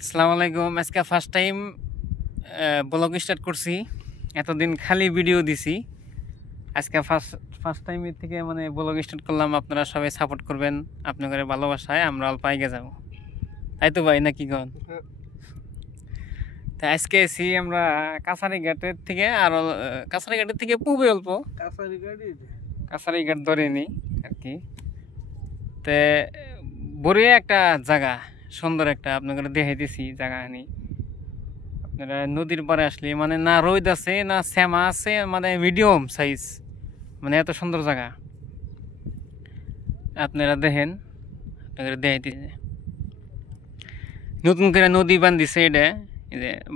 আসসালামু আলাইকুম। আজকে ফার্স্ট টাইম ব্লগ স্টার্ট করছি। এতদিন খালি ভিডিও দিছি। আজকে ফার্স্ট টাইমের থেকে মানে ব্লগ স্টার্ট করলাম। আপনারা সবাই সাপোর্ট করবেন, আপনাদের ভালোবাসায় আমরা অল্প এগিয়ে যাব, তাই তো ভাই নাকি কন? তাই আজকে এসি আমরা কাছারিঘাটের থেকে কাছারিঘাটের থেকে পূবে অল্প কাছারিঘাট ধরে নিই আর কি। তে বড়িয়া একটা জায়গা, সুন্দর একটা আপনাদের দেখাইতেছি জায়গা আনি। আপনারা নদীর পাড়ে আসলে মানে না রোদ আছে না শ্যামা আছে, মানে মিডিয়াম সাইজ, মানে এত সুন্দর জায়গা আপনারা দেখেন। আপনাদের দেখাইতেছি নতুন করে নদী বান্ধিছে। এটা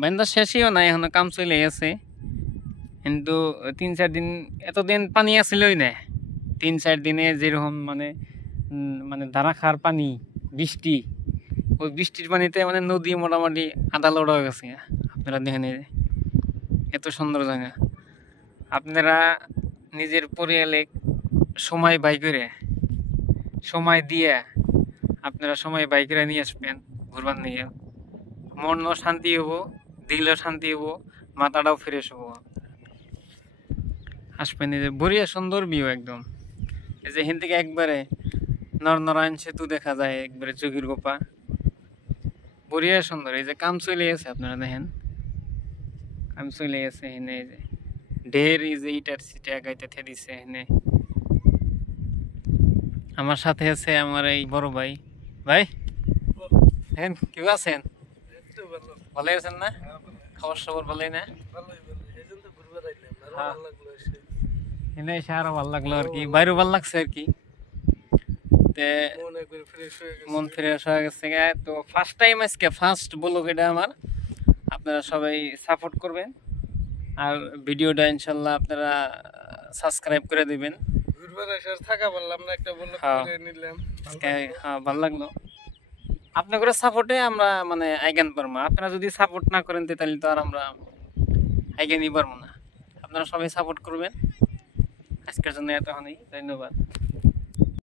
বান্ধা শেষইও নাই, এখনো কাম চলে আছে। কিন্তু 3-4 দিন এতদিন পানি আসিলই না। 3-4 দিনে যেরকম মানে মানে ধারাখার পানি, বৃষ্টি, ওই বৃষ্টির পানিতে মানে নদী মোটামুটি আধা লোড়া হয়ে গেছে। আপনারা দেখেন এত সুন্দর জায়গা। আপনারা নিজের পরিয়ালে সময় বাই করে, সময় দিয়ে আপনারা সময় বাই করে নিয়ে আসবেন ঘুরবার নিয়ে। মনও শান্তি হবো, দিলও শান্তি হবো, মাথাটাও ফ্রেশ হবো। আসবেন, এই যে বড়িয়া সুন্দর ভিউ একদম। এই যে এখান থেকে একবারে নরনারায়ণ সেতু দেখা যায়, একবারে চোখের গোপা, বড়িয়া সুন্দর। এই যে কাম চলে গেছে, আপনারা দেখেন কাম চলে গেছে এখানে। এই যে ঢের এই যে ইটার সিটে গাইতে দিছে এখানে। আমার সাথে আছে আমার এই বড় ভাই। ভাই দেখেন কেউ আছেন? ভালো আছেন না? খবর সবর ভালোই না? এনে এসে আরো ভালো লাগলো আর কি, বাইরেও ভালো লাগছে আর কি। মন ফ্রেশ হয়ে গেছে। তো ফার্স্ট টাইম আজকে ফার্স্ট ব্লগ এটা আমার। আপনারা সবাই সাপোর্ট করবেন আর ভিডিওটা ইনশাল্লাহ আপনারা সাবস্ক্রাইব করে দিবেন। হ্যাঁ, ভালো লাগলো আপনাদের সাপোর্টে আমরা মানে আইগান পারবো। আপনারা যদি সাপোর্ট না করেন তাহলে তো আর আমরা আইগানই পারবো না। আপনারা সবাই সাপোর্ট করবেন। আজকের জন্য এতখানি, ধন্যবাদ।